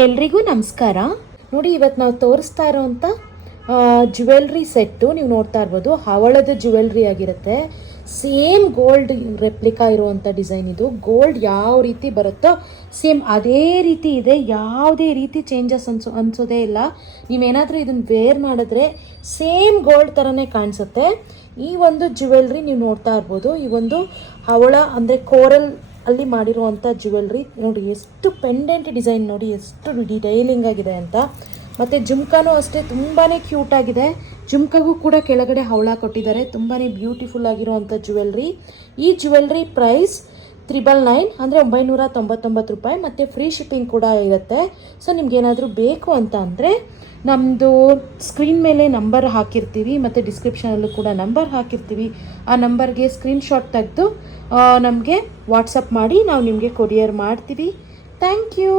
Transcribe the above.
ಎಲ್ರಿಗೂ ನಮಸ್ಕಾರ. ನೋಡಿ, ಇವತ್ತು ನಾವು ತೋರಿಸ್ತಾ ಇರೋವಂಥ ಜ್ಯುವೆಲ್ರಿ ಸೆಟ್ಟು ನೀವು ನೋಡ್ತಾ ಇರ್ಬೋದು. ಹವಳದ ಜ್ಯುವೆಲ್ರಿ ಆಗಿರುತ್ತೆ. ಸೇಮ್ ಗೋಲ್ಡ್ ರೆಪ್ಲಿಕಾ ಇರುವಂಥ ಡಿಸೈನ್ ಇದು. ಗೋಲ್ಡ್ ಯಾವ ರೀತಿ ಬರುತ್ತೋ ಸೇಮ್ ಅದೇ ರೀತಿ ಇದೆ. ಯಾವುದೇ ರೀತಿ ಚೇಂಜಸ್ ಅನ್ಸೋದೇ ಇಲ್ಲ. ನೀವೇನಾದರೂ ಇದನ್ನು ವೇರ್ ಮಾಡಿದ್ರೆ ಸೇಮ್ ಗೋಲ್ಡ್ ಥರನೇ ಕಾಣಿಸುತ್ತೆ. ಈ ಒಂದು ಜ್ಯುವೆಲ್ರಿ ನೀವು ನೋಡ್ತಾ ಇರ್ಬೋದು. ಈ ಒಂದು ಹವಳ ಅಂದರೆ ಕೋರಲ್ ಅಲ್ಲಿ ಮಾಡಿರುವಂಥ ಜ್ಯುವೆಲ್ರಿ ನೋಡಿ, ಎಷ್ಟು ಪೆಂಡೆಂಟ್ ಡಿಸೈನ್ ನೋಡಿ, ಎಷ್ಟು ಡಿಟೈಲಿಂಗ್ ಆಗಿದೆ ಅಂತ. ಮತ್ತು ಜುಮ್ಕಾನೂ ಅಷ್ಟೇ ತುಂಬಾ ಕ್ಯೂಟ್ ಆಗಿದೆ. ಜುಮ್ಕಾಗೂ ಕೂಡ ಕೆಳಗಡೆ ಹವಳ ಕೊಟ್ಟಿದ್ದಾರೆ. ತುಂಬಾ ಬ್ಯೂಟಿಫುಲ್ ಆಗಿರುವಂಥ ಜ್ಯುವೆಲ್ರಿ. ಈ ಜ್ಯುವೆಲ್ರಿ ಪ್ರೈಸ್ 999 ಅಂದರೆ 999 ರೂಪಾಯಿ. ಮತ್ತು ಫ್ರೀ ಶಿಪ್ಪಿಂಗ್ ಕೂಡ ಇರುತ್ತೆ. ಸೊ ನಿಮ್ಗೇನಾದರೂ ಬೇಕು ಅಂತ ಅಂದರೆ ನಮ್ಮದು ಸ್ಕ್ರೀನ್ ಮೇಲೆ ನಂಬರ್ ಹಾಕಿರ್ತೀವಿ ಮತ್ತು ಡಿಸ್ಕ್ರಿಪ್ಷನಲ್ಲೂ ಕೂಡ ನಂಬರ್ ಹಾಕಿರ್ತೀವಿ. ಆ ನಂಬರ್ಗೆ ಸ್ಕ್ರೀನ್ಶಾಟ್ ತೆಗೆದು ನಮಗೆ ವಾಟ್ಸಪ್ ಮಾಡಿ ನಾವು ನಿಮಗೆ ಕೊರಿಯರ್ ಮಾಡ್ತೀವಿ. Thank you.